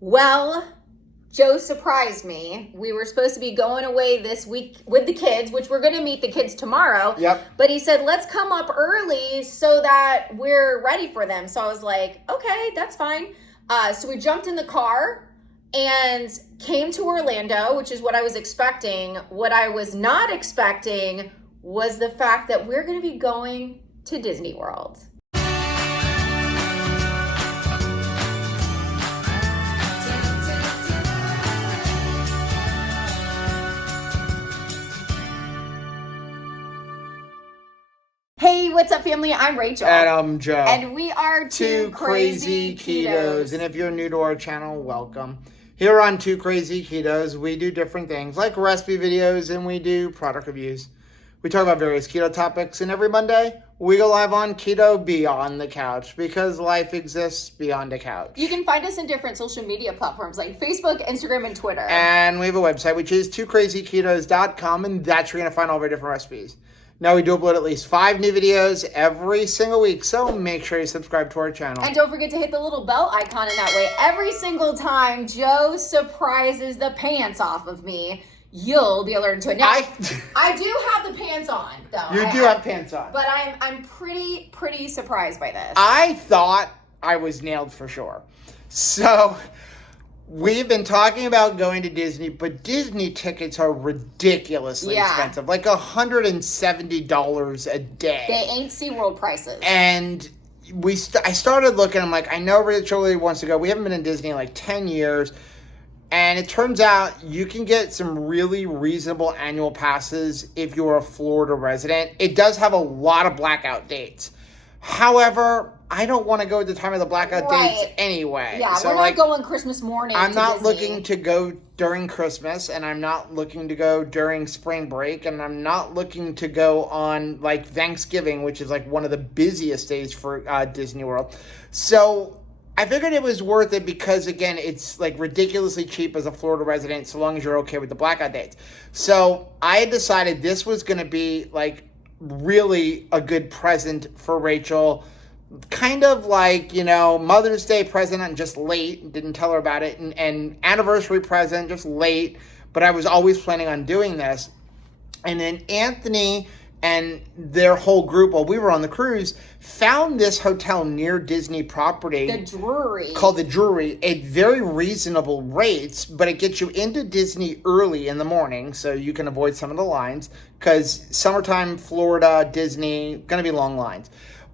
Well, Joe surprised me. We were supposed to be going away this week with the kids, which we're going to meet the kids tomorrow. Yep. But he said, let's come up early so that we're ready for them. So I was like, okay, that's fine. So we jumped in the car and came to Orlando, which is what I was expecting. What I was not expecting was the fact that we're going to be going to Disney World. Hey, what's up, family? I'm Rachel. And I'm Joe. And we are Two Crazy Ketos. And if you're new to our channel, welcome. Here on Two Crazy Ketos, we do different things like recipe videos and we do product reviews. We talk about various keto topics, and every Monday we go live on Keto Beyond the Couch because life exists beyond the couch. You can find us in different social media platforms like Facebook, Instagram, and Twitter. And we have a website, which is twocrazyketos.com, and that's where you're going to find all of our different recipes. Now, we do upload at least 5 new videos every single week, so make sure you subscribe to our channel. And don't forget to hit the little bell icon, and that way, every single time Joe surprises the pants off of me, you'll be alerted to it. Now, I do have the pants on, though. You do have pants on. But I'm pretty surprised by this. I thought I was nailed for sure. So, we've been talking about going to Disney, but Disney tickets are ridiculously expensive. Like $170 a day. They ain't SeaWorld prices. And I started looking, I'm like, I know Rachel really wants to go. We haven't been in Disney in like 10 years. And it turns out you can get some really reasonable annual passes if you're a Florida resident. It does have a lot of blackout dates. However, I don't want to go at the time of the blackout dates anyway. Yeah, so we're not going Christmas morning. I'm not Disney. looking to go during Christmas, and I'm not looking to go during spring break, and I'm not looking to go on like Thanksgiving, which is like one of the busiest days for Disney World. So I figured it was worth it because, again, it's like ridiculously cheap as a Florida resident so long as you're okay with the blackout dates. So I had decided this was going to be like really a good present for Rachel. Kind of like, you know, Mother's Day present and just late. Didn't tell her about it. And anniversary present, just late. But I was always planning on doing this. And then Anthony and their whole group, while we were on the cruise, found this hotel near Disney property. The Drury. Called the Drury. At very reasonable rates, but it gets you into Disney early in the morning, so you can avoid some of the lines. Because summertime, Florida, Disney, going to be long lines.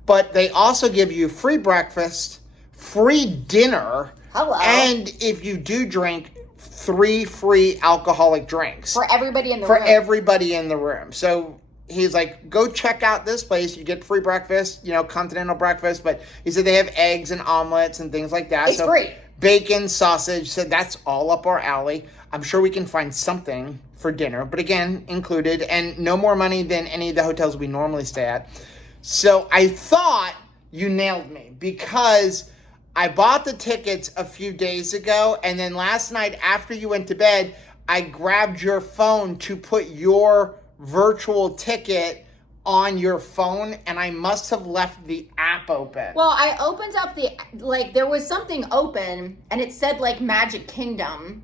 But they also give you free breakfast, free dinner. Hello. And if you do drink, 3 free alcoholic drinks. For everybody in the room. room. For everybody in the room. So he's like, go check out this place. You get free breakfast, you know, continental breakfast. But he said they have eggs and omelets and things like that. It's free. Bacon, sausage. So that's all up our alley. I'm sure we can find something for dinner. But again, included. And no more money than any of the hotels we normally stay at. So I thought you nailed me because I bought the tickets a few days ago, and then last night after you went to bed, I grabbed your phone to put your virtual ticket on your phone, and I must have left the app open. Well, I opened up there was something open, and it said Magic Kingdom.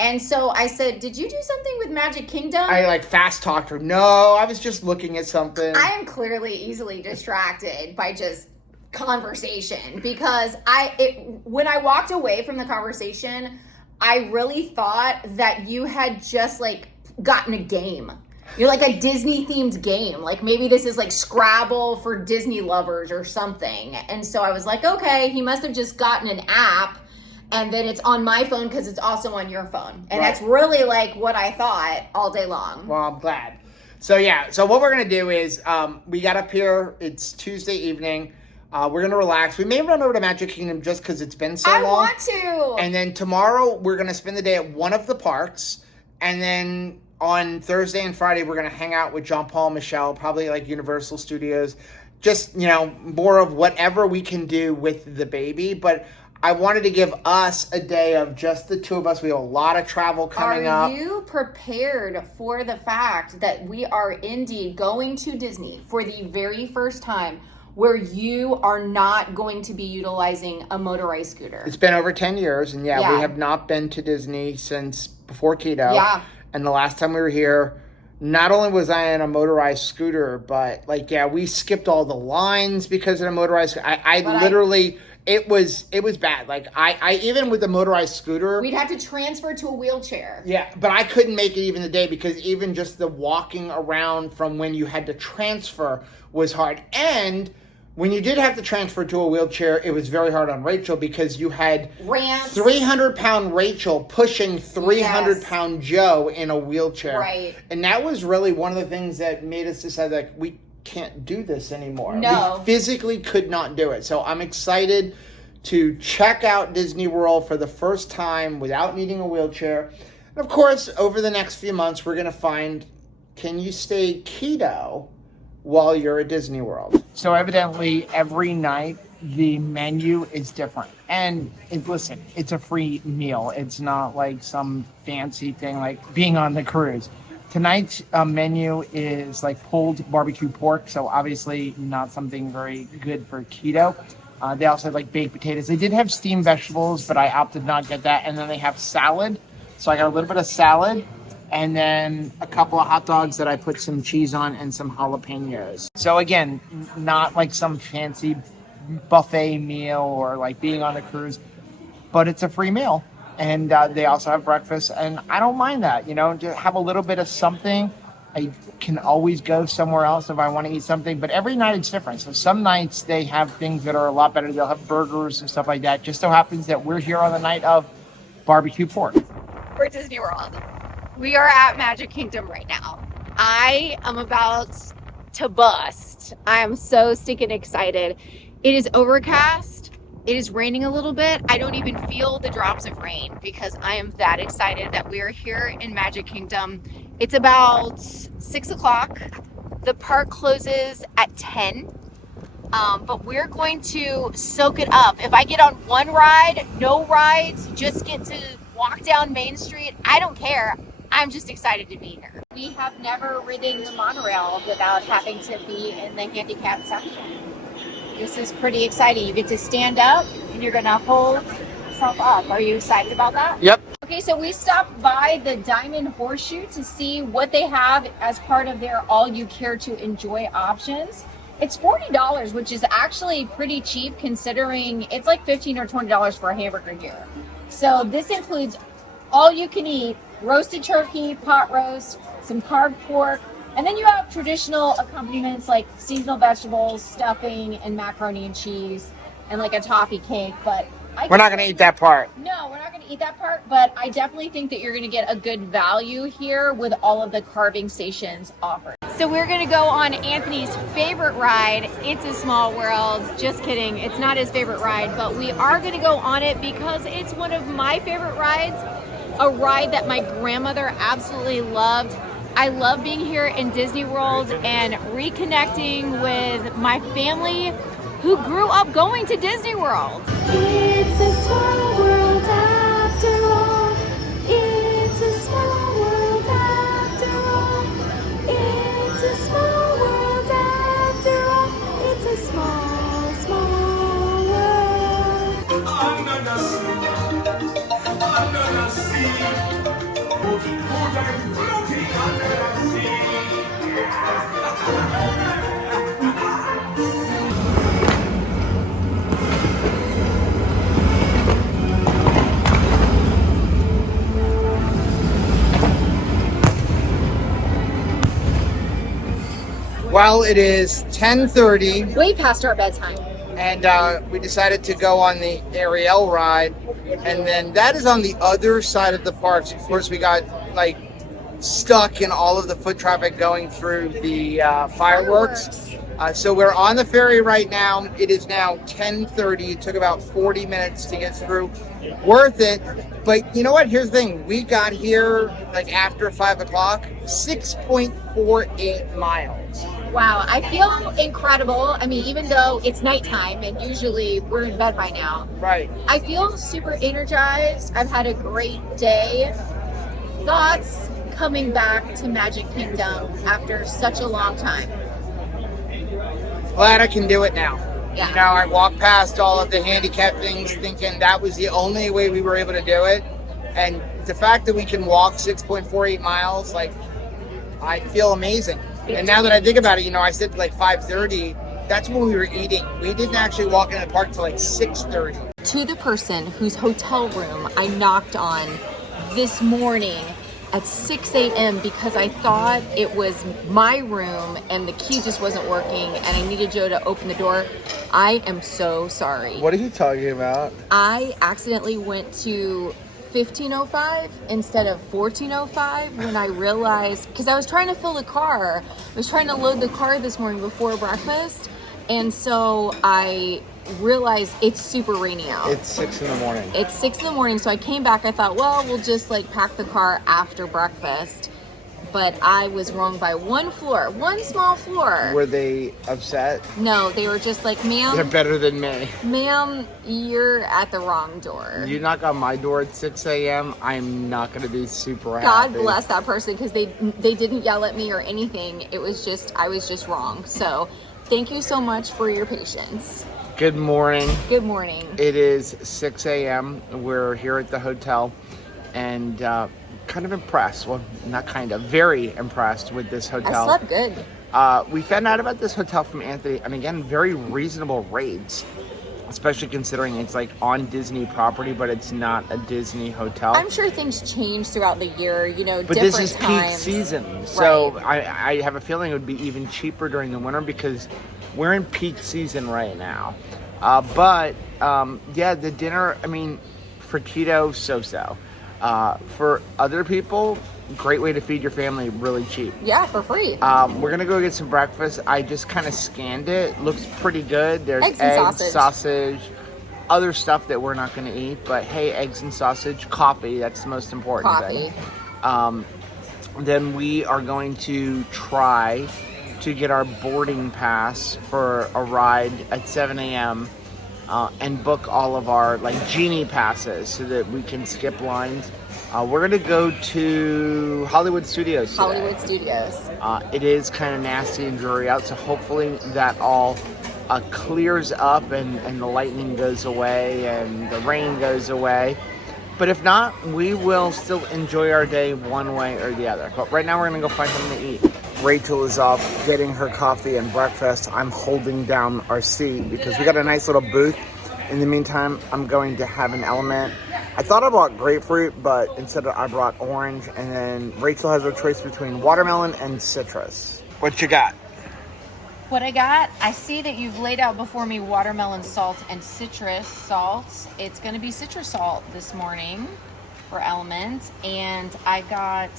And so I said, did you do something with Magic Kingdom? I fast talked her. No, I was just looking at something. I am clearly easily distracted by just conversation because when I walked away from the conversation, I really thought that you had just gotten a game. You're like a Disney themed game. Like maybe this is like Scrabble for Disney lovers or something. And so I was like, okay, he must have just gotten an app. And then it's on my phone because it's also on your phone. And that's really what I thought all day long. Well, I'm glad. So, yeah. So, what we're going to do is we got up here. It's Tuesday evening. We're going to relax. We may run over to Magic Kingdom just because it's been so long. I want to. And then tomorrow, we're going to spend the day at one of the parks. And then on Thursday and Friday, we're going to hang out with John Paul and Michelle, probably Universal Studios. Just, more of whatever we can do with the baby. But I wanted to give us a day of just the two of us. We have a lot of travel coming up. Are you prepared for the fact that we are indeed going to Disney for the very first time where you are not going to be utilizing a motorized scooter. It's been over 10 years, and we have not been to Disney since before keto. Yeah. And the last time we were here, not only was I in a motorized scooter, but we skipped all the lines because of the motorized. It was bad. Like I even with the motorized scooter, we'd have to transfer to a wheelchair. Yeah, but I couldn't make it even the day because even just the walking around from when you had to transfer was hard. And when you did have to transfer to a wheelchair, it was very hard on Rachel because you had 300-pound Rachel pushing 300-pound Joe in a wheelchair. Right. And that was really one of the things that made us decide, like, we can't do this anymore. No. We physically could not do it. So I'm excited to check out Disney World for the first time without needing a wheelchair. And of course, over the next few months, we're going to find, can you stay keto while you're at Disney World? So evidently every night the menu is different. And listen, it's a free meal. It's not like some fancy thing like being on the cruise. Tonight's menu is like pulled barbecue pork, so obviously not something very good for keto. They also have like baked potatoes. They did have steamed vegetables, but I opted not to get that. And then they have salad. So I got a little bit of salad and then a couple of hot dogs that I put some cheese on and some jalapenos. So again, not like some fancy buffet meal or like being on a cruise, but it's a free meal. And they also have breakfast, and I don't mind that, to have a little bit of something. I can always go somewhere else if I want to eat something, but every night it's different. So some nights they have things that are a lot better. They'll have burgers and stuff like that. Just so happens that we're here on the night of barbecue pork. We're at Disney World. We are at Magic Kingdom right now. I am about to bust. I am so stinking excited. It is overcast. It is raining a little bit. I don't even feel the drops of rain because I am that excited that we are here in Magic Kingdom. It's about 6 o'clock. The park closes at 10. But we're going to soak it up. If I get on one ride, no rides, just get to walk down Main Street, I don't care. I'm just excited to be here. We have never ridden the monorail without having to be in the handicapped section. This is pretty exciting. You get to stand up and you're gonna hold yourself up. Are you excited about that? Yep. Okay, so we stopped by the Diamond Horseshoe to see what they have as part of their all you care to enjoy options. It's $40, which is actually pretty cheap considering it's like $15 or $20 for a hamburger here. So this includes all you can eat, roasted turkey, pot roast, some carved pork, and then you have traditional accompaniments like seasonal vegetables, stuffing, and macaroni and cheese, and like a toffee cake. But we're not going to eat that part. No, we're not going to eat that part, but I definitely think that you're going to get a good value here with all of the carving stations offered. So we're going to go on Anthony's favorite ride, It's a Small World. Just kidding, it's not his favorite ride, but we are going to go on it because it's one of my favorite rides, a ride that my grandmother absolutely loved. I love being here in Disney World and reconnecting with my family who grew up going to Disney World. It's a small world after all. It's a small world after all. It's a small world after all. It's a small, small world. Under the sea, floating under the sea. Well, it is 10:30. Way past our bedtime. And we decided to go on the Ariel ride, and then that is on the other side of the parks. Of course, we got like stuck in all of the foot traffic going through the fireworks. So we're on the ferry right now. It is now 10:30. It took about 40 minutes to get through. Worth it. But you know what? Here's the thing. We got here like after 5 o'clock, 6.48 miles. Wow, I feel incredible. I mean, even though it's nighttime and usually we're in bed by now. Right. I feel super energized. I've had a great day. Thoughts coming back to Magic Kingdom after such a long time? Glad I can do it now. Yeah. You know, I walked past all of the handicap things thinking that was the only way we were able to do it. And the fact that we can walk 6.48 miles, like, I feel amazing. And now that I think about it, you know, I said like 5:30. That's when we were eating. We didn't actually walk in the park till like 6:30. To the person whose hotel room I knocked on this morning at 6 a.m. because I thought it was my room and the key just wasn't working and I needed Joe to open the door. I am so sorry. What are you talking about? I accidentally went to 15:05 instead of 14:05 when I realized, because I was trying to fill the car. I was trying to load the car this morning before breakfast, and so I realized it's super rainy out. It's 6 in the morning. It's 6 in the morning, so I came back. I thought, well, we'll just like pack the car after breakfast. But I was wrong by one small floor. Were they upset? No, they were just like, They're ma'am, better than me. you're at the wrong door. You knock on my door at 6 a.m., I'm not going to be super God happy. bless that person, because they didn't yell at me or anything. It was just, I was just wrong. So thank you so much for your patience. Good morning. Good morning. It is 6 a.m. We're here at the hotel and kind of impressed. Well, not kind of, very impressed with this I hotel. slept good. We found out about this hotel from Anthony, and again, very reasonable rates, especially considering it's like on Disney property, but it's not a Disney hotel. I'm sure things change throughout the year, you know, But different this is times. peak season, so I have a feeling it would be even cheaper during the winter because we're in peak season right now. Yeah, the dinner, I mean, for keto, so-so. For other people, great way to feed your family, really cheap. Yeah, for free. We're gonna go get some breakfast. I just kind of scanned it. Looks pretty good. There's Eggs and sausage. other stuff that we're not gonna eat. But hey, eggs and sausage, coffee. That's the most important thing. Then we are going to try to get our boarding pass for a ride at 7 a.m. And book all of our like genie passes so that we can skip lines. We're gonna go to Hollywood Studios today. Hollywood Studios. It is kind of nasty and dreary out, so hopefully that all clears up and the lightning goes away and the rain goes away. But if not, we will still enjoy our day one way or the other. But right now we're gonna go find something to eat. Rachel is off getting her coffee and breakfast. I'm holding down our seat because we got a nice little booth. In the meantime, I'm going to have an element. I thought I brought grapefruit, but instead I brought orange. And then Rachel has her choice between watermelon and citrus. What you got? What I got, I see that you've laid out before me watermelon salt and citrus salt. It's going to be citrus salt this morning for elements. And I got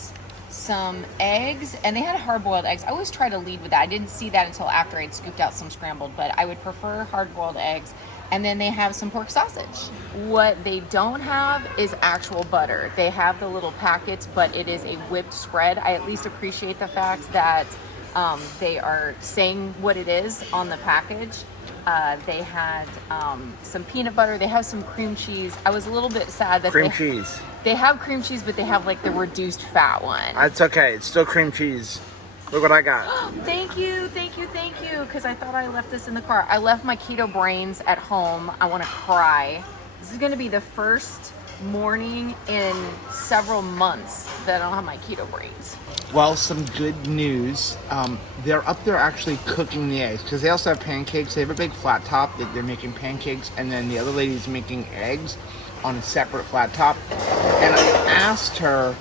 some eggs, and they had hard-boiled eggs. I always try to lead with that. I didn't see that until after I'd scooped out some scrambled, but I would prefer hard-boiled eggs. And then they have some pork sausage. What they don't have is actual butter. They have the little packets, but it is a whipped spread. I at least appreciate the fact that they are saying what it is on the package. They had some peanut butter. They have some cream cheese. I was a little bit sad that cheese. They have cream cheese, but they have like the reduced fat one. That's okay. It's still cream cheese. Look what I got. Thank you, because I thought I left this in the car. I left my keto brains at home. I want to cry. This is going to be the first morning in several months that I don't have my keto brains. Well, some good news. They're up there actually cooking the eggs because they also have pancakes. They have a big flat top that they're making pancakes, and then the other lady's making eggs on a separate flat top. And I asked her,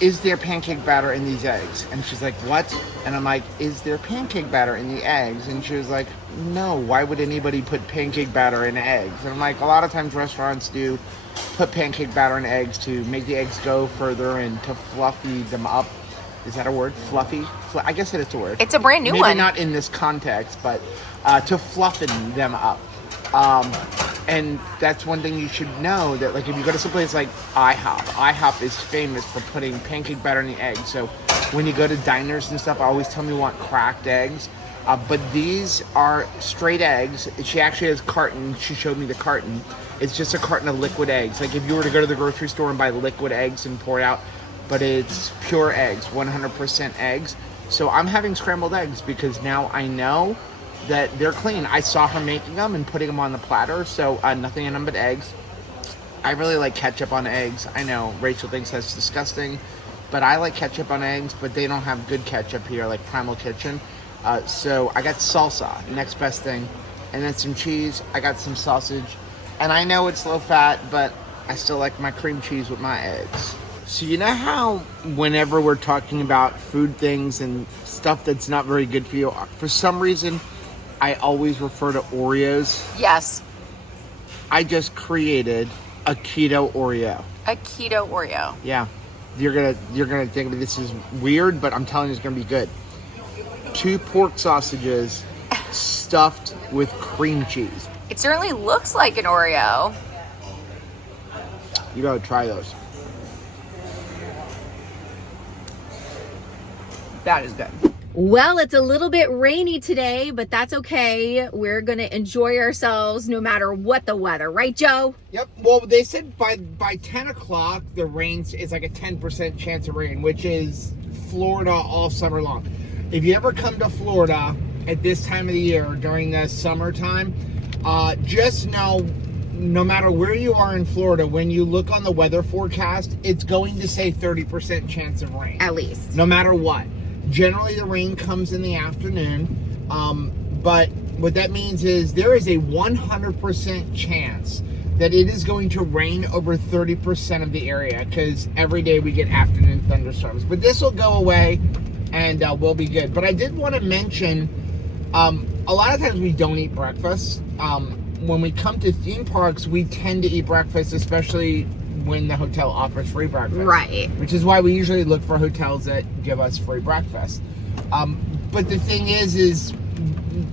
is there pancake batter in these eggs? And she's like, what? And I'm like, is there pancake batter in the eggs? And she was like, no, why would anybody put pancake batter in eggs? And I'm like, a lot of times restaurants do put pancake batter in eggs to make the eggs go further and to fluffy them up. Is that a word? Fluffy? I guess it is a word. It's a brand new Maybe one. Maybe not in this context, but to fluffen them up. And that's one thing you should know, that like if you go to some place like IHOP is famous for putting pancake batter in the eggs. So when you go to diners and stuff, I always tell them you want cracked eggs. But these are straight eggs. She actually has carton. She showed me the carton. It's just a carton of liquid eggs. Like if you were to go to the grocery store and buy liquid eggs and pour it out, but it's pure eggs, 100% eggs. So I'm having scrambled eggs because now I know that they're clean. I saw her making them and putting them on the platter, so nothing in them but eggs. I really like ketchup on eggs. I know Rachel thinks that's disgusting, but I like ketchup on eggs, but they don't have good ketchup here, like Primal Kitchen. So I got salsa, next best thing, and then some cheese. I got some sausage, and I know it's low fat, but I still like my cream cheese with my eggs. So you know how whenever we're talking about food things and stuff that's not very good for you, for some reason, I always refer to Oreos? Yes, I just created a keto Oreo. a keto Oreo. Yeah. You're gonna think this is weird, but I'm telling you it's gonna be good. 2 pork sausages stuffed with cream cheese. It certainly looks like an Oreo. You gotta try those. That is good. Well, it's a little bit rainy today, but that's okay. We're going to enjoy ourselves no matter what the weather. Right, Joe? Yep. Well, they said by 10 o'clock, the rain is like a 10% chance of rain, which is Florida all summer long. If you ever come to Florida at this time of the year during the summertime, just know no matter where you are in Florida, when you look on the weather forecast, it's going to say 30% chance of rain. At least. No matter what. Generally, the rain comes in the afternoon, but what that means is there is a 100% chance that it is going to rain over 30% of the area, because every day we get afternoon thunderstorms. But this will go away, and we'll be good. But I did want to mention, a lot of times we don't eat breakfast. When we come to theme parks, we tend to eat breakfast, especially when the hotel offers free breakfast. Right. Which is why we usually look for hotels that give us free breakfast. But the thing is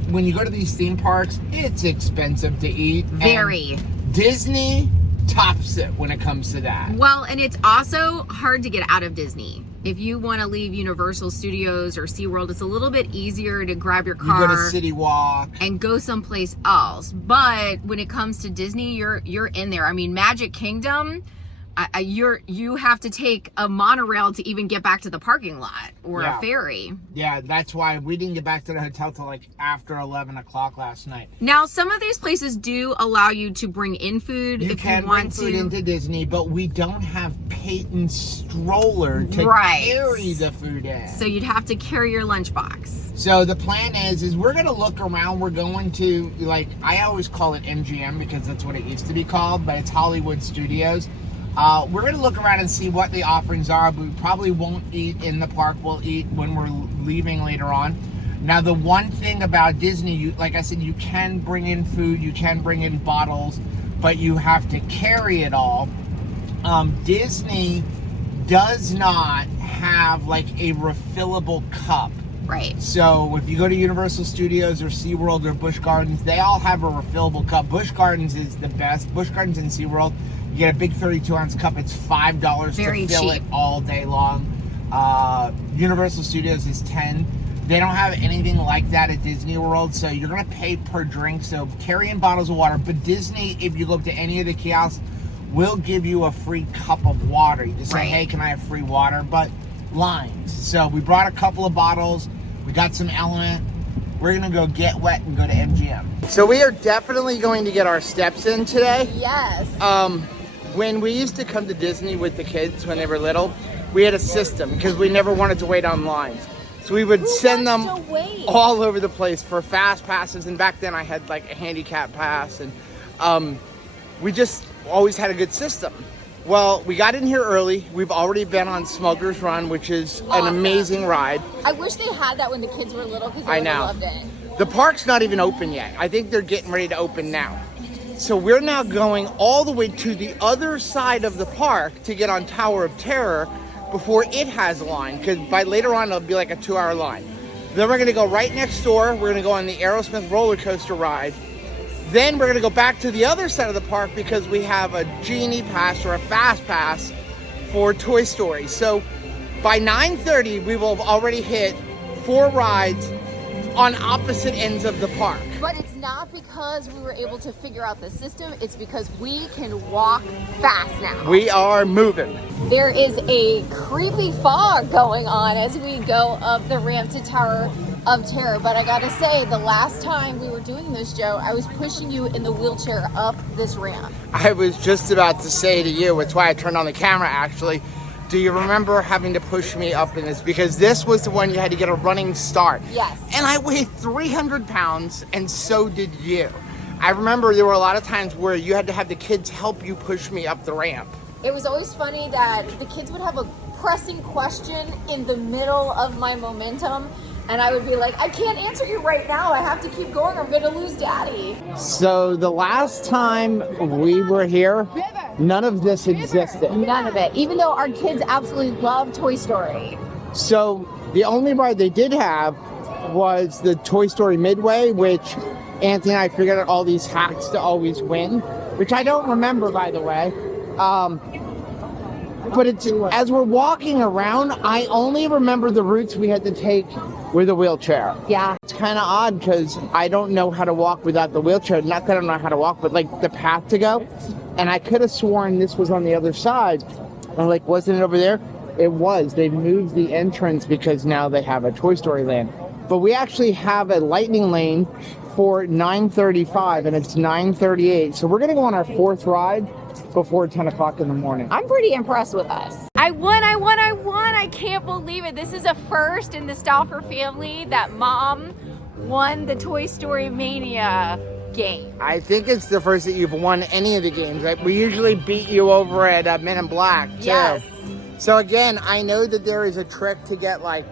when you go to these theme parks, it's expensive to eat. Very. And Disney tops it when it comes to that. Well, and it's also hard to get out of Disney. If you want to leave Universal Studios or SeaWorld, it's a little bit easier to grab your car. You go to CityWalk and go someplace else. But when it comes to Disney, you're in there. I mean, Magic Kingdom, you have to take a monorail to even get back to the parking lot, or a ferry. Yeah, that's why we didn't get back to the hotel till like after 11 o'clock last night. Now, some of these places do allow you to bring in food if you want to. You can bring food into Disney, but we don't have Peyton's stroller to carry the food in. So you'd have to carry your lunchbox. So the plan is we're going to look around. We're going to, like, I always call it MGM because that's what it used to be called, but it's Hollywood Studios. We're going to look around and see what the offerings are, but we probably won't eat in the park. We'll eat when we're leaving later on. Now, the one thing about Disney, like I said, you can bring in food, you can bring in bottles, but you have to carry it all. Disney does not have like a refillable cup. Right. So if you go to Universal Studios or SeaWorld or Busch Gardens, they all have a refillable cup. Busch Gardens is the best. Busch Gardens and SeaWorld, you get a big 32-ounce cup. It's $5 Very to fill cheap. it all day long. Universal Studios is $10. They don't have anything like that at Disney World, so you're going to pay per drink. So carry in bottles of water. But Disney, if you go up to any of the kiosks, will give you a free cup of water. You just say, hey, can I have free water? But lines. So we brought a couple of bottles. We got some Element. We're going to go get wet and go to MGM. So we are definitely going to get our steps in today. Yes. When we used to come to Disney with the kids when they were little, we had a system because we never wanted to wait on lines. So we would send them all over the place for fast passes. And back then I had like a handicap pass. And we just always had a good system. Well, we got in here early. We've already been on Smuggler's Run, which is an amazing ride. I wish they had that when the kids were little because they would have loved it. The park's not even open yet. I think they're getting ready to open now. So we're now going all the way to the other side of the park to get on Tower of Terror before it has a line, because by later on it'll be like a 2-hour line. Then we're going to go right next door. We're going to go on the Aerosmith roller coaster ride. Then we're going to go back to the other side of the park because we have a Genie Pass or a Fast Pass for Toy Story. So by 9:30, we will have already hit 4 rides on opposite ends of the park. But it's not because we were able to figure out the system. It's because we can walk fast now. We are moving. There is a creepy fog going on as we go up the ramp to Tower of terror. But I gotta say, the last time we were doing this, Joe, I was pushing you in the wheelchair up this ramp. I was just about to say to you, it's why I turned on the camera actually. Do you remember having to push me up in this? Because this was the one you had to get a running start. Yes. And I weighed 300 pounds, and so did you. I remember there were a lot of times where you had to have the kids help you push me up the ramp. It was always funny that the kids would have a pressing question in the middle of my momentum, and I would be like, I can't answer you right now. I have to keep going. I'm going to lose Daddy. So the last time we were here, none of this existed. None of it. Even though our kids absolutely love Toy Story. So the only ride they did have was the Toy Story Midway, which Anthony and I figured out all these hacks to always win, which I don't remember, by the way. But it's, as we're walking around, I only remember the routes we had to take with a wheelchair. Yeah. It's kind of odd because I don't know how to walk without the wheelchair. Not that I don't know how to walk, but like the path to go. And I could have sworn this was on the other side. I'm like, wasn't it over there? It was. They moved the entrance because now they have a Toy Story land. But we actually have a lightning lane for 9:35 and it's 9:38. So we're going to go on our fourth ride before 10 o'clock in the morning. I'm pretty impressed with us. I won. I can't believe it. This is a first in the Stauffer family that Mom won the Toy Story Mania game. I think it's the first that you've won any of the games. Right? We usually beat you over at Men in Black, too. Yes. So again, I know that there is a trick to get like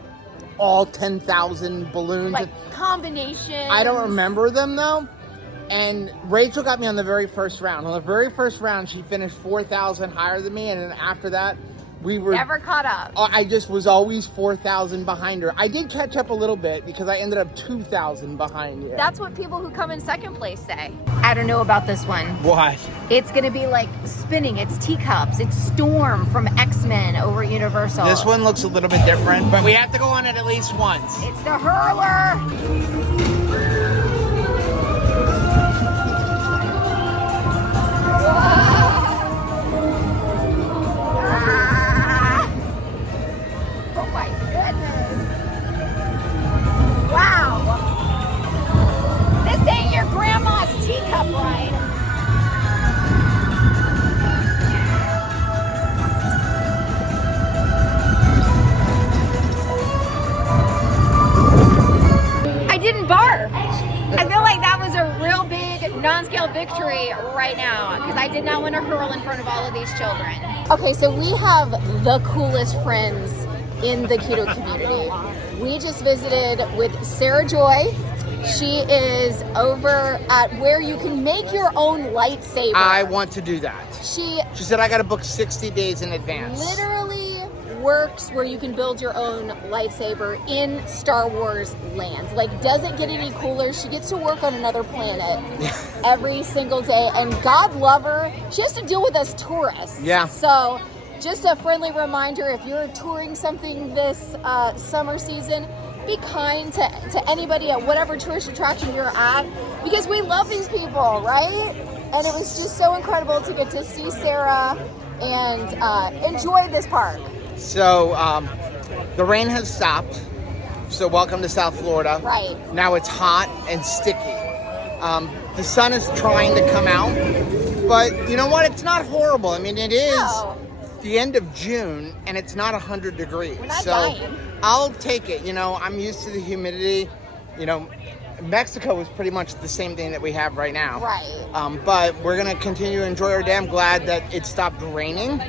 all 10,000 balloons. Like combinations. I don't remember them though. And Rachel got me on the very first round. On the very first round, she finished 4,000 higher than me. And then after that, we were... Never caught up. I just was always 4,000 behind her. I did catch up a little bit because I ended up 2,000 behind you. That's what people who come in second place say. I don't know about this one. What? It's gonna be like spinning. It's teacups. It's Storm from X-Men over at Universal. This one looks a little bit different, but we have to go on it at least once. It's the hurler. Oh my goodness. Wow. This ain't your grandma's teacup ride. I didn't barf. I feel like that was a real big non-scale victory right now because I did not want to hurl in front of all of these children. Okay, so we have the coolest friends in the keto community. We just visited with Sarah Joy. She is over at where you can make your own lightsaber. I want to do that. She said I got to book 60 days in advance. literally works where you can build your own lightsaber in Star Wars lands. Like, doesn't get any cooler. She gets to work on another planet every single day, and God love her, she has to deal with us tourists. Yeah. So just a friendly reminder, if you're touring something this summer season, be kind to anybody at whatever tourist attraction you're at, because we love these people, right? And it was just so incredible to get to see Sarah and enjoy this park. So the rain has stopped. So welcome to South Florida. Right. Now it's hot and sticky. The sun is trying to come out, but you know what? It's not horrible. I mean, it is the end of June and it's not 100 degrees. We're not so dying. I'll take it. You know, I'm used to the humidity. You know, Mexico is pretty much the same thing that we have right now. Right. But we're going to continue to enjoy our day. I'm glad that it stopped raining.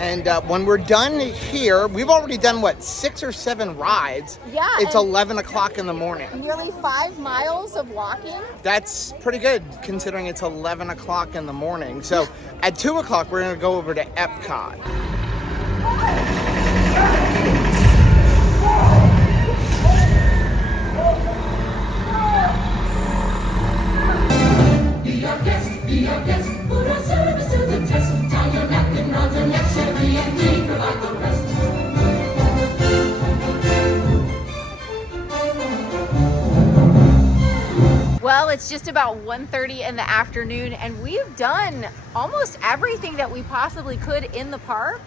And when we're done here, we've already done, 6 or 7 rides? Yeah. It's 11 o'clock in the morning. Nearly 5 miles of walking. That's pretty good, considering it's 11 o'clock in the morning. So at 2 o'clock, we're going to go over to Epcot. Be our guest, put our service to the test. Tie your napkin round your neck, Sherry, and we provide the rest. Well, it's just about 1:30 in the afternoon, and we've done almost everything that we possibly could in the park,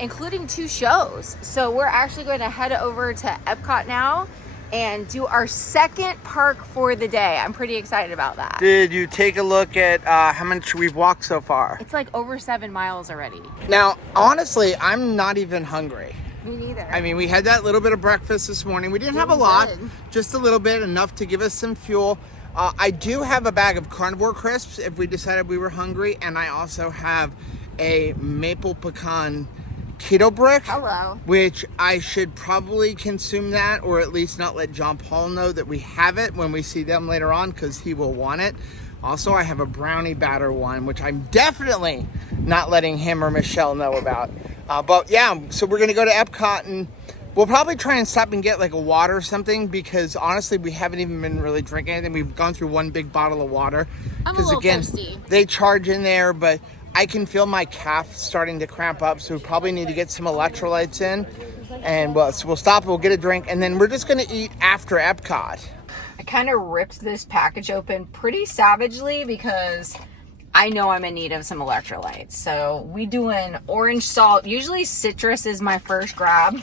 including 2 shows. So we're actually going to head over to Epcot now and do our second park for the day. I'm pretty excited about that. Did you take a look at how much we've walked so far? It's like over 7 miles already. Now, honestly, I'm not even hungry. Me neither. I mean, we had that little bit of breakfast this morning. We didn't have a lot, just a little bit, enough to give us some fuel. I do have a bag of Carnivore crisps if we decided we were hungry, and I also have a maple pecan keto brick. Hello. Which I should probably consume that, or at least not let John Paul know that we have it when we see them later on, because he will want it. Also, I have a brownie batter one, which I'm definitely not letting him or Michelle know about. But yeah, so we're gonna go to Epcot, and we'll probably try and stop and get like a water or something, because honestly, we haven't even been really drinking anything. We've gone through one big bottle of water. I'm a little again, thirsty. they charge in there, but I can feel my calf starting to cramp up, so we probably need to get some electrolytes in. And so we'll stop, we'll get a drink, and then we're just gonna eat after Epcot. I kind of ripped this package open pretty savagely because I know I'm in need of some electrolytes. So we doing orange salt. Usually citrus is my first grab,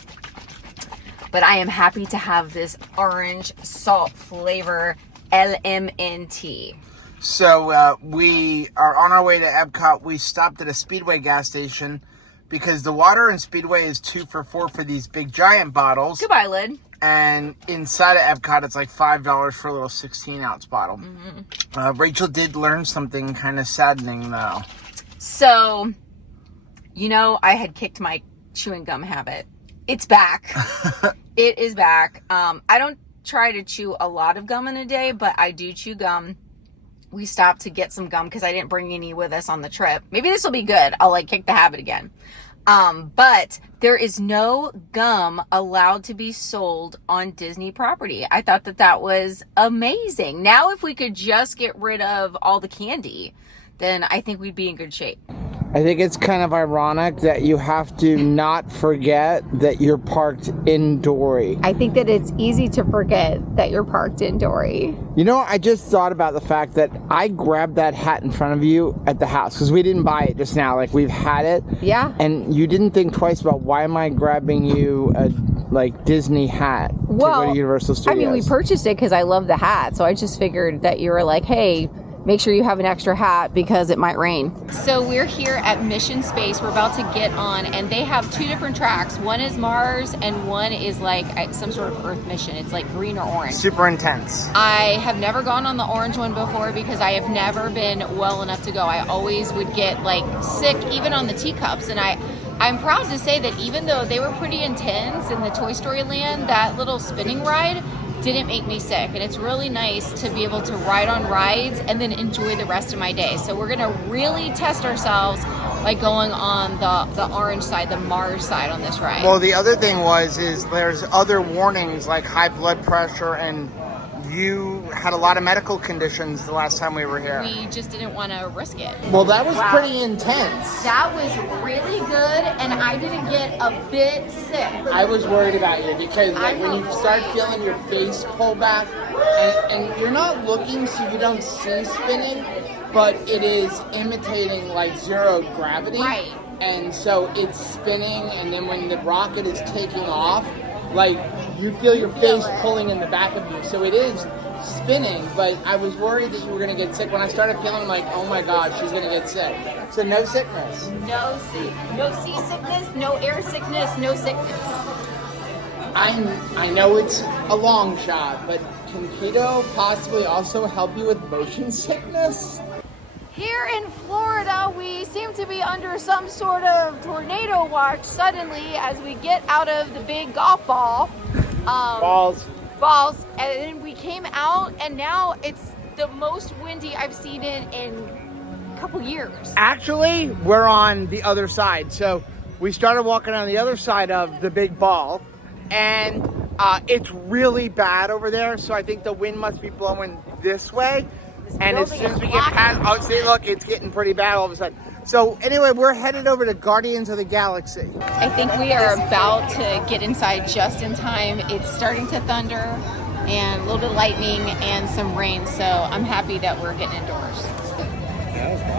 but I am happy to have this orange salt flavor LMNT. So we are on our way to Epcot. We stopped at a Speedway gas station because the water in Speedway is 2 for $4 for these big giant bottles. Goodbye, lid. And inside of Epcot, it's like $5 for a little 16-ounce bottle. Rachel did learn something kind of saddening, though. So, you know, I had kicked my chewing gum habit. It's back. It is back. I don't try to chew a lot of gum in a day, but I do chew gum. We stopped to get some gum because I didn't bring any with us on the trip. Maybe this will be good. I'll like kick the habit again. But there is no gum allowed to be sold on Disney property. I thought that that was amazing. Now, if we could just get rid of all the candy, then I think we'd be in good shape. I think it's kind of ironic that you have to not forget that you're parked in Dory. I think that it's easy to forget that you're parked in Dory. You know, I just thought about the fact that I grabbed that hat in front of you at the house because we didn't buy it just now. Like, we've had it. Yeah. And you didn't think twice about, why am I grabbing you a Disney hat to go to Universal Studios? I mean, we purchased it because I love the hat. So I just figured that you were like, hey, make sure you have an extra hat because it might rain. So we're here at Mission Space. We're about to get on, and they have 2 different tracks. One is Mars, and one is like some sort of Earth mission. It's like green or orange. Super intense. I have never gone on the orange one before because I have never been well enough to go. I always would get like sick, even on the teacups. And I'm proud to say that even though they were pretty intense in the Toy Story Land, that little spinning ride didn't make me sick. And it's really nice to be able to ride on rides and then enjoy the rest of my day. So we're gonna really test ourselves by going on the orange side, the Mars side on this ride. Well, the other thing is there's other warnings like high blood pressure, and you had a lot of medical conditions the last time we were here. We just didn't want to risk it. Well, that was pretty intense. That was really good, and I didn't get a bit sick. I was worried about you because when you start feeling your face pull back, and you're not looking so you don't see spinning, but it is imitating like zero gravity. Right. And so it's spinning, and then when the rocket is taking off, like you feel your face pulling in the back of you. So it is spinning, but I was worried that you were going to get sick. When I started feeling like, oh my God, she's going to get sick. So no sickness. No seasickness, no air sickness, no sickness. I know it's a long shot, but can keto possibly also help you with motion sickness? Here in Florida, we seem to be under some sort of tornado watch suddenly as we get out of the big golf ball. Balls. And then we came out, and now it's the most windy I've seen it in a couple years. Actually, we're on the other side. So we started walking on the other side of the big ball, and it's really bad over there. So I think the wind must be blowing this way. And as soon as we get past, oh, see, look, it's getting pretty bad all of a sudden. So anyway, we're headed over to Guardians of the Galaxy. I think we are about to get inside just in time. It's starting to thunder and a little bit of lightning and some rain, so I'm happy that we're getting indoors.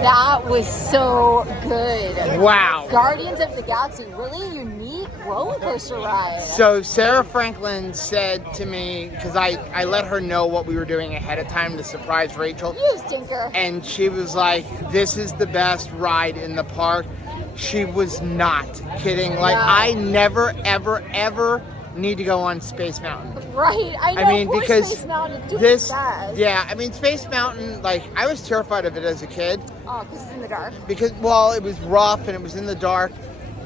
That was so good. Wow. Guardians of the Galaxy, really unique roller coaster ride. So Sarah Franklin said to me, because I let her know what we were doing ahead of time to surprise Rachel. You stinker. And she was like, this is the best ride in the park. She was not kidding. Like, No. I never, ever, ever need to go on Space Mountain. Right, I know. I mean, poor because Space Mountain is doing this, fast. yeah, I mean, Space Mountain, like, I was terrified of it as a kid. Oh, because it's in the dark. Because, well, it was rough and it was in the dark.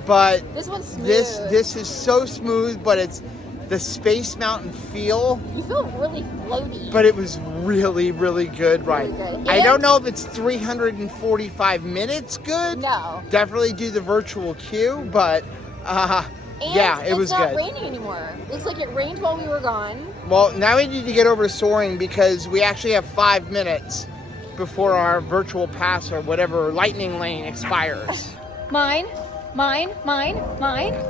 But This one's smooth. this is so smooth, but it's the Space Mountain feel. You feel really floaty. But it was really, really good ride. Really good. I don't And- know if it's 345 minutes good. No. Definitely do the virtual queue, but And yeah, it was it's not good. raining anymore. Looks like it rained while we were gone. Well, now we need to get over to Soaring because we actually have 5 minutes before our virtual pass or whatever lightning lane expires. Mine.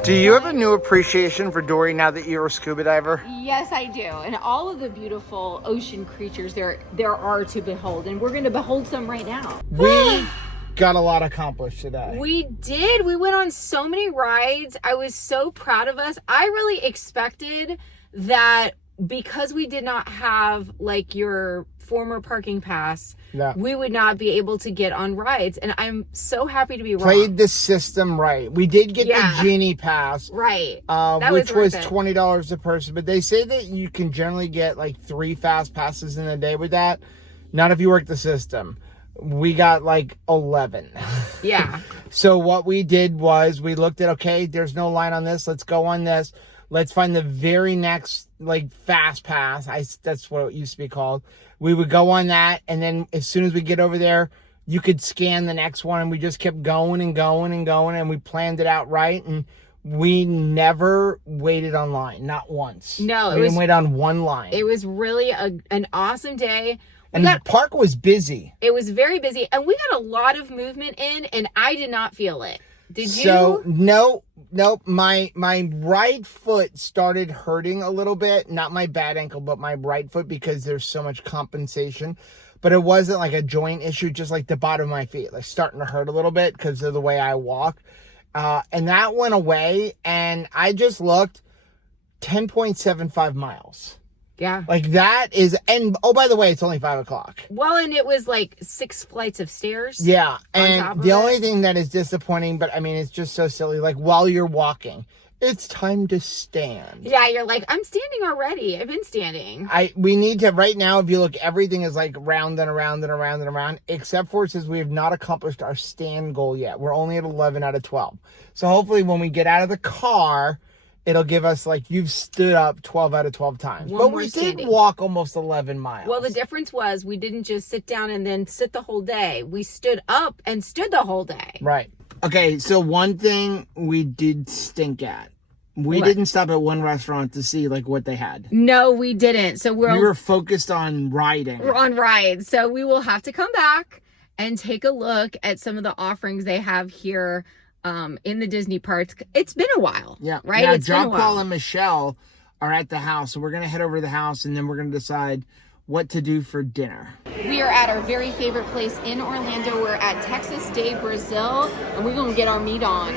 Do you have a new appreciation for Dory now that you're a scuba diver? Yes, I do. And all of the beautiful ocean creatures there are to behold. And we're going to behold some right now. We got a lot accomplished today. We did. We went on so many rides. I was so proud of us. I really expected that because we did not have like your former parking pass, Yeah. we would not be able to get on rides. And I'm so happy to be wrong. Played the system right. We did get Yeah. the Genie Pass, Right. That which was worth it. $20 a person. But they say that you can generally get like 3 fast passes in a day with that. Not if you work the system. We got like 11. Yeah. So what we did was we looked at, okay, there's no line on this. Let's go on this. Let's find the very next like fast pass. That's what it used to be called. We would go on that, and then as soon as we get over there, you could scan the next one, and we just kept going and going and going, and we planned it out right, and we never waited on line, not once. No, we didn't wait on one line. It was really an awesome day. And the park was busy. It was very busy, and we got a lot of movement in, and I did not feel it. Did you? So no, my right foot started hurting a little bit. Not my bad ankle, but my right foot because there's so much compensation. But it wasn't like a joint issue, just like the bottom of my feet, like starting to hurt a little bit because of the way I walk. And that went away, and I just looked 10.75 miles. Yeah. Like that is, and oh, by the way, it's only 5 o'clock. Well, and it was like 6 flights of stairs. Yeah. top And of the it. only thing that is disappointing, but I mean, it's just so silly. Like while you're walking, it's time to stand. Yeah, you're like, I'm standing already. I've been standing. We need to, right now, if you look, everything is like round and around and around and around, except for it says we have not accomplished our stand goal yet. We're only at 11 out of 12. So hopefully when we get out of the car, it'll give us like you've stood up 12 out of 12 times. One But more we did standing. walk almost 11 miles. Well, the difference was we didn't just sit down and then sit the whole day. We stood up and stood the whole day. Right. Okay, so one thing we did stink at. We What? didn't stop at one restaurant to see like what they had. No, we didn't. So We were focused on riding. we're on rides. So we will have to come back and take a look at some of the offerings they have here in the Disney parks. It's been a while. Yeah. Right? Now, It's been a John while. Paul and Michelle are at the house, so we're going to head over to the house, and then we're going to decide what to do for dinner. We are at our very favorite place in Orlando. We're at Texas Day Brazil, and we're gonna get our meat on.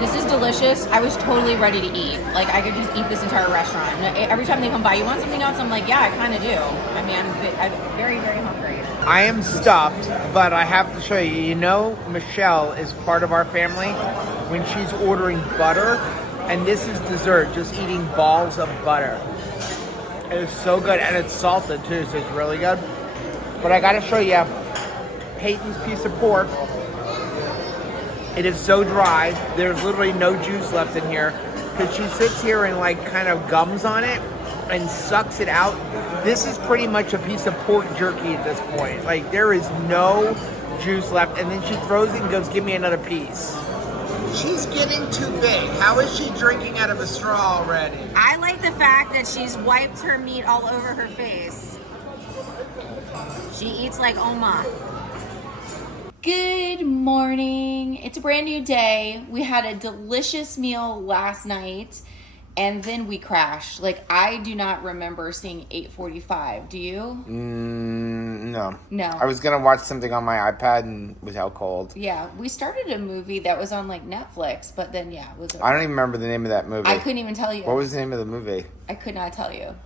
This is delicious. I was totally ready to eat. Like, I could just eat this entire restaurant. Every time they come by, you want something else? I'm like, yeah, I kind of do. I mean, I'm very, very hungry. I am stuffed, but I have to show you. You know, Michelle is part of our family when she's ordering butter, and this is dessert, just eating balls of butter. It is so good, and it's salted too, so it's really good. But I gotta show you Peyton's piece of pork. It is so dry, there's literally no juice left in here, because she sits here and like kind of gums on it and sucks it out. This is pretty much a piece of pork jerky at this point. Like, there is no juice left, and then she throws it and goes, give me another piece. She's getting too big. How is she drinking out of a straw already? I like the fact that she's wiped her meat all over her face. She eats like Oma. Good morning. It's a brand new day. We had a delicious meal last night, And then we crashed. Like, I do not remember seeing 8:45. Do you? No. No. I was gonna watch something on my iPad and was out cold. Yeah, we started a movie that was on like Netflix, but then it was. I don't even remember the name of that movie. I couldn't even tell you. What was the name of the movie? I could not tell you.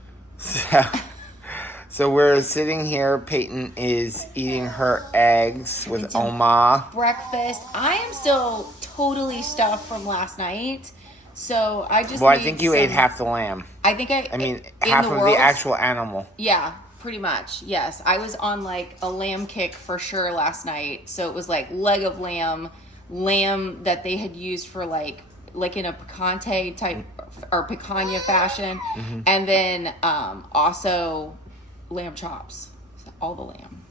So we're sitting here. Peyton is eating her eggs with It's a Oma. Breakfast. I am still totally stuffed from last night, so I just. Well, I need think you some- ate half the lamb. I think I mean, in half the of world? the actual animal. Yeah, pretty much. Yes, I was on like a lamb kick for sure last night. So it was like leg of lamb that they had used for like in a picante type or picanha fashion, and then also lamb chops. So all the lamb.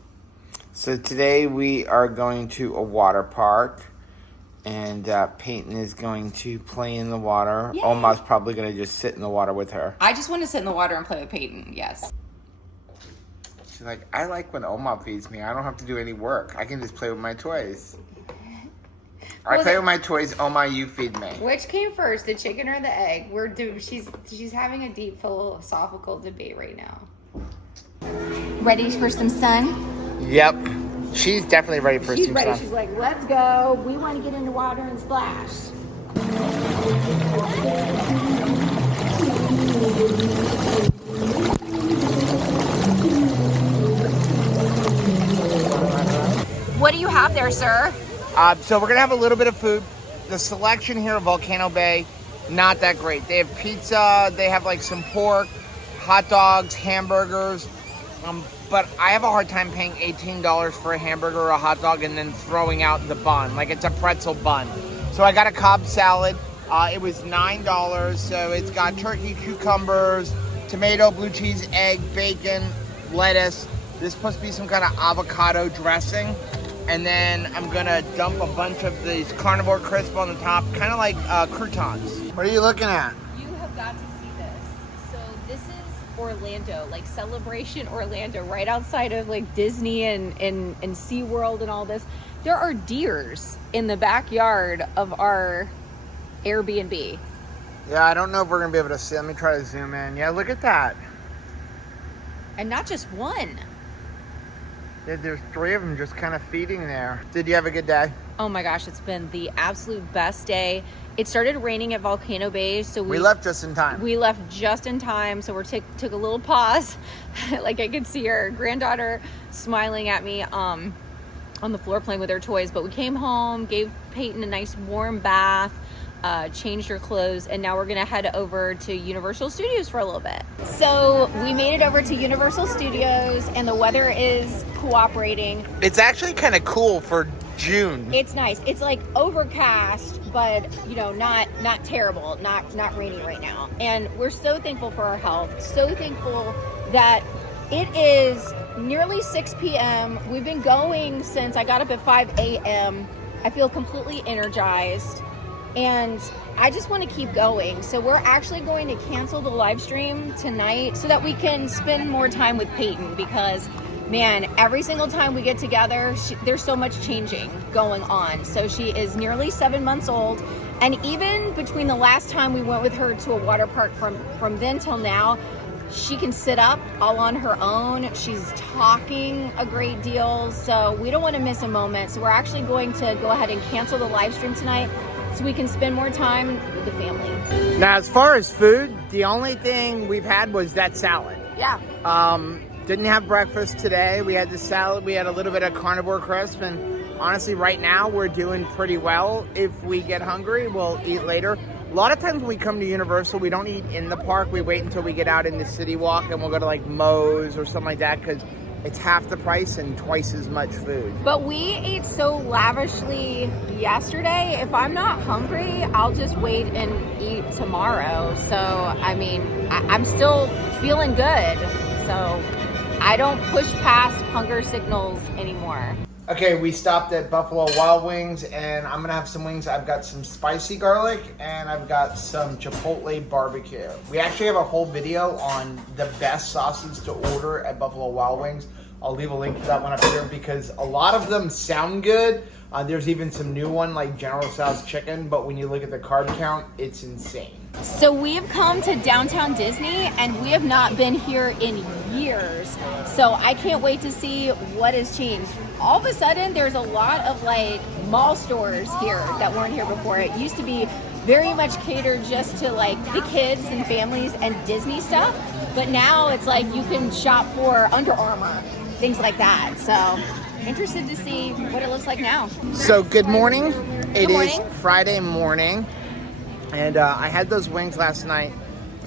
So today we are going to a water park. And Peyton is going to play in the water. Yay. Oma's probably going to just sit in the water with her. I just want to sit in the water and play with Peyton. Yes. She's like, I like when Oma feeds me. I don't have to do any work. I can just play with my toys. I play with my toys. Oma, you feed me. Which came first, the chicken or the egg? She's having a deep philosophical debate right now. Ready for some sun? Yep. She's definitely ready for She's some ready. sun. She's like, let's go. We want to get in the water and splash. What do you have there, sir? So we're going to have a little bit of food. The selection here at Volcano Bay, not that great. They have pizza. They have like some pork, hot dogs, hamburgers. But I have a hard time paying $18 for a hamburger or a hot dog and then throwing out the bun. Like it's a pretzel bun. So I got a Cobb salad. It was $9. So it's got turkey, cucumbers, tomato, blue cheese, egg, bacon, lettuce. This is supposed to be some kind of avocado dressing. And then I'm going to dump a bunch of these Carnivore crisp on the top, kind of like croutons. What are you looking at? You have got to see this. So this is Orlando, like Celebration Orlando, right outside of like Disney and SeaWorld and all this. There are deers in the backyard of our Airbnb. Yeah, I don't know if we're going to be able to see. Let me try to zoom in. Yeah, look at that. And not just one. There's 3 of them just kind of feeding there. Did you have a good day? Oh my gosh, it's been the absolute best day. It started raining at Volcano Bay, so We left just in time. We left just in time, so we took a little pause. Like I could see our granddaughter smiling at me on the floor playing with her toys. But we came home, gave Peyton a nice warm bath, changed her clothes, and now we're gonna head over to Universal Studios for a little bit. So we made it over to Universal Studios, and the weather is cooperating. It's actually kind of cool for June. It's nice. It's like overcast, but not terrible, not rainy right now. And we're so thankful for our health. So thankful that it is nearly 6 p.m. We've been going since I got up at 5 a.m. I feel completely energized, and I just want to keep going. So we're actually going to cancel the live stream tonight so that we can spend more time with Peyton, because man, every single time we get together, there's so much changing going on. So she is nearly 7 months old. And even between the last time we went with her to a water park from then till now, she can sit up all on her own. She's talking a great deal. So we don't want to miss a moment. So we're actually going to go ahead and cancel the live stream tonight so we can spend more time with the family. Now, as far as food, the only thing we've had was that salad. Yeah. Didn't have breakfast today. We had the salad. We had a little bit of Carnivore crisp. And honestly, right now, we're doing pretty well. If we get hungry, we'll eat later. A lot of times when we come to Universal, we don't eat in the park. We wait until we get out into CityWalk, and we'll go to like Moe's or something like that, because it's half the price and twice as much food. But we ate so lavishly yesterday. If I'm not hungry, I'll just wait and eat tomorrow. So, I mean, I'm still feeling good. So I don't push past hunger signals anymore. Okay, we stopped at Buffalo Wild Wings, and I'm gonna have some wings. I've got some spicy garlic, and I've got some Chipotle barbecue. We actually have a whole video on the best sauces to order at Buffalo Wild Wings. I'll leave a link to that one up here because a lot of them sound good, There's even some new one like General Tso's chicken, but when you look at the carb count, it's insane. So we have come to downtown Disney and we have not been here in years. So I can't wait to see what has changed. All of a sudden, there's a lot of like mall stores here that weren't here before. It used to be very much catered just to like the kids and families and Disney stuff. But now it's like you can shop for Under Armour, things like that. So interested to see what it looks like now. So good morning. It Good is morning. Friday morning, and I had those wings last night,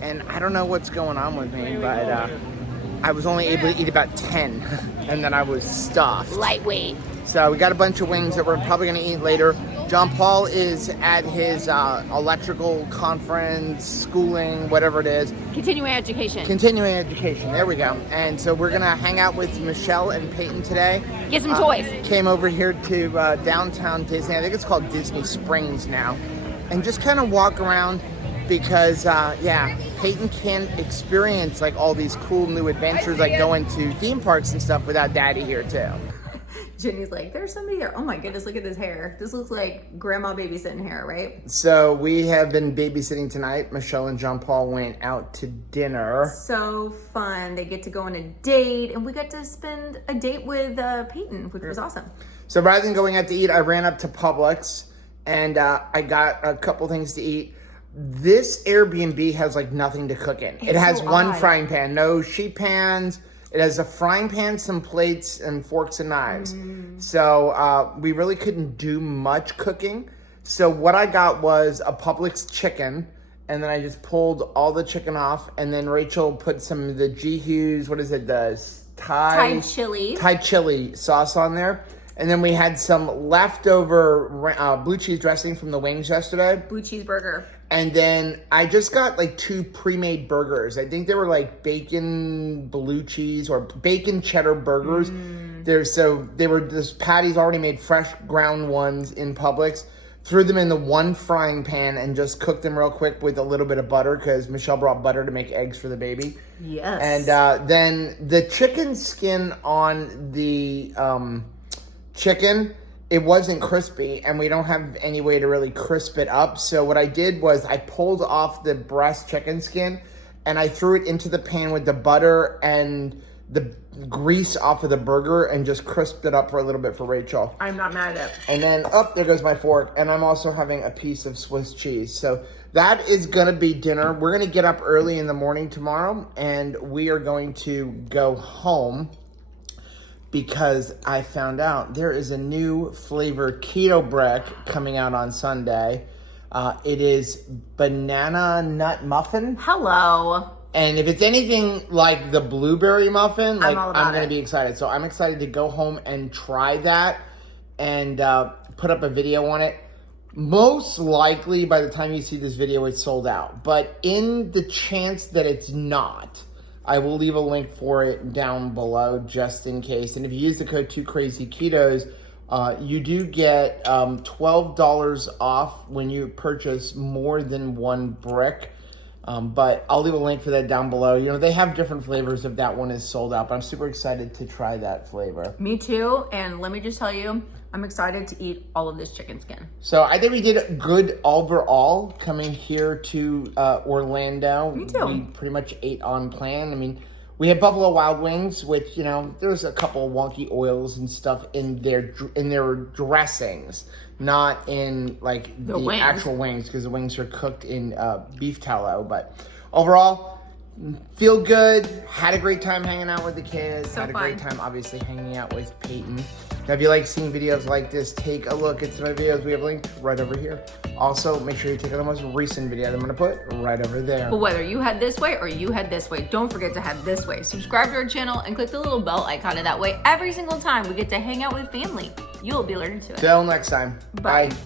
and I don't know what's going on with me, but I was only able to eat about 10, and then I was stuffed. Lightweight. So we got a bunch of wings that we're probably going to eat later. John Paul is at his electrical conference, schooling, whatever it is. Continuing education. Continuing education, there we go. And so we're going to hang out with Michelle and Peyton today. Get some toys. Came over here to downtown Disney. I think it's called Disney Springs now. And just kind of walk around because, Peyton can't experience like all these cool new adventures like going to theme parks and stuff without Daddy here too. Jenny's like, there's somebody there. Oh my goodness, look at this hair. This looks like grandma babysitting hair, right? So we have been babysitting tonight. Michelle and John Paul went out to dinner. So fun. They get to go on a date, and we got to spend a date with Peyton, which was awesome. So rather than going out to eat, I ran up to Publix and I got a couple things to eat. This Airbnb has like nothing to cook in. It has so one odd. frying pan, no sheet pans. It has a frying pan, some plates, and forks and knives. So we really couldn't do much cooking. So what I got was a Publix chicken, and then I just pulled all the chicken off, and then Rachel put some of the G. Hughes, what is it, the Thai chili sauce on there. And then we had some leftover blue cheese dressing from the wings yesterday. Blue cheeseburger. And then I just got like 2 pre-made burgers. I think they were like bacon blue cheese or bacon cheddar burgers. They were just patties already made, fresh ground ones in Publix. Threw them in the one frying pan and just cooked them real quick with a little bit of butter because Michelle brought butter to make eggs for the baby. Yes. And then the chicken skin on the chicken, it wasn't crispy, and we don't have any way to really crisp it up. So what I did was I pulled off the breast chicken skin and I threw it into the pan with the butter and the grease off of the burger and just crisped it up for a little bit for Rachel. I'm not mad at it. And then, there goes my fork. And I'm also having a piece of Swiss cheese. So that is going to be dinner. We're going to get up early in the morning tomorrow, and we are going to go home because I found out there is a new flavor keto brick coming out on Sunday. It is banana nut muffin. Hello. And if it's anything like the blueberry muffin, like all about I'm going it. to be excited. So I'm excited to go home and try that and put up a video on it. Most likely by the time you see this video, it's sold out. But in the chance that it's not, I will leave a link for it down below just in case. And if you use the code 2krazyketos, you do get $12 off when you purchase more than one brick. But I'll leave a link for that down below. You know, they have different flavors if that one is sold out, but I'm super excited to try that flavor. Me too. And let me just tell you, I'm excited to eat all of this chicken skin. So I think we did good overall coming here to Orlando. Me too. We pretty much ate on plan. I mean, we had Buffalo Wild Wings, which, you know, there's a couple of wonky oils and stuff in their dressings, not in like the wings. actual wings, because the wings are cooked in beef tallow. But overall, feel good. Had a great time hanging out with the kids. So had a fun. great time, obviously, hanging out with Peyton. Now, if you like seeing videos like this, take a look at some of the videos we have linked right over here. Also, make sure you take the most recent video that I'm going to put right over there. But whether you head this way or you head this way, don't forget to head this way. Subscribe to our channel and click the little bell icon, and that way every single time we get to hang out with family, you'll be alerted to it. Till next time. Bye. Bye.